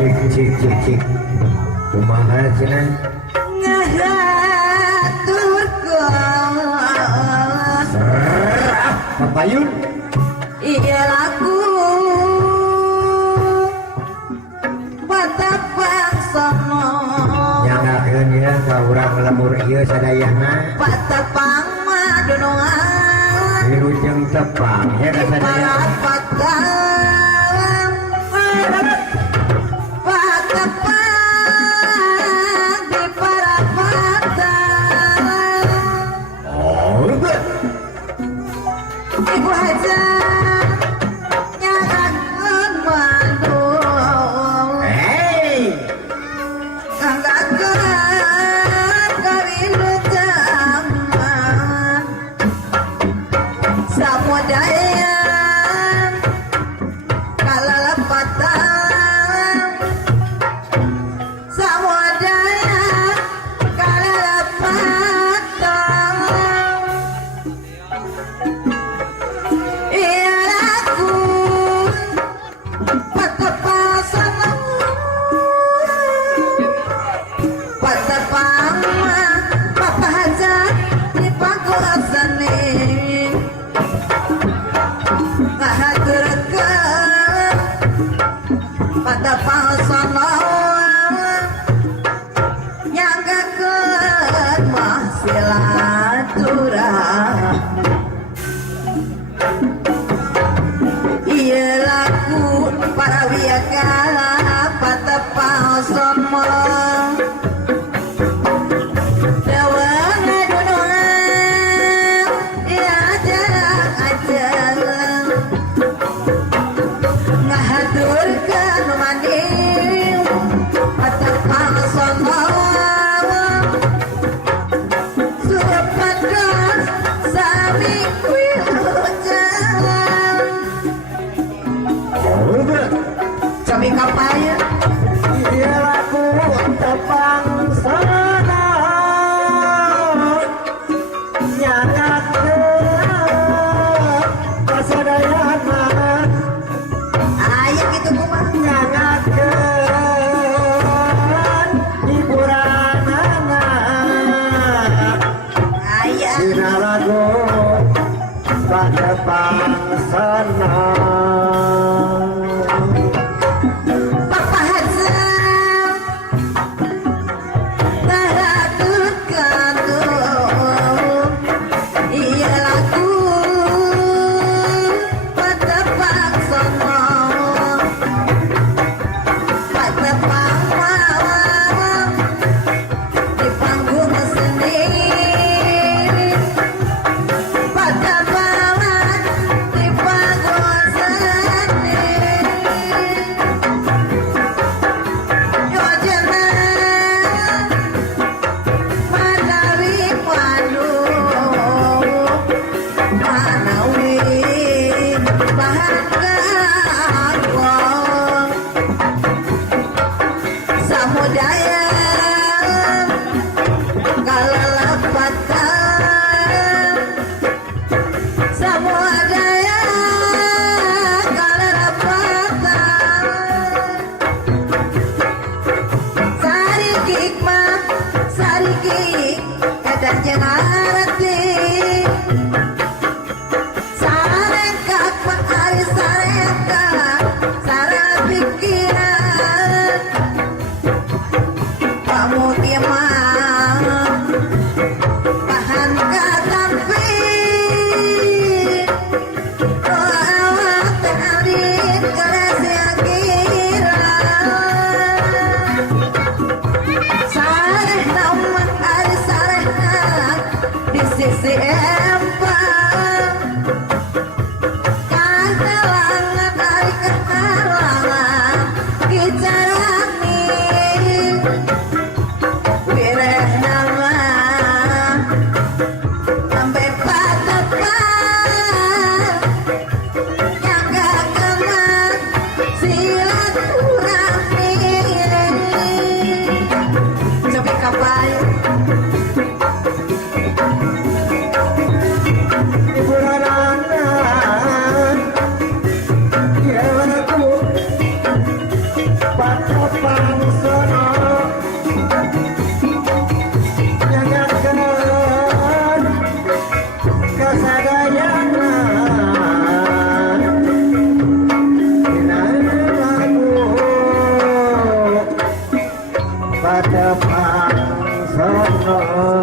cik kumaha cenah papayun iya laku patapang sono nyanggakeun ya ka urang lemur ieu sadayana patapang madunoan wilujeng tepang ya ka sadayana patapang di parapatan oh ibu aja nyanggakeun madu hey nyanggakeun kawilujengan samudayan kalalepatan samudayan kalalepatan iya laku patepasan patepang papa hajat di pagosan nih ngahaturkeun patepang sono nyanggakeun mah silaturahmi iya laku para wiakala patepang sono Dewan adunan iya ajang ngahaturkeun manding patepang sono supados sami wilujeng sami kapaya iya laku tepang sana nyanggakeun kasadayana aya gitu kumaha nyanggakeun hiburanana aya dina lagu patepang sana papa hajat sadayana Dinana lagu Patepang sono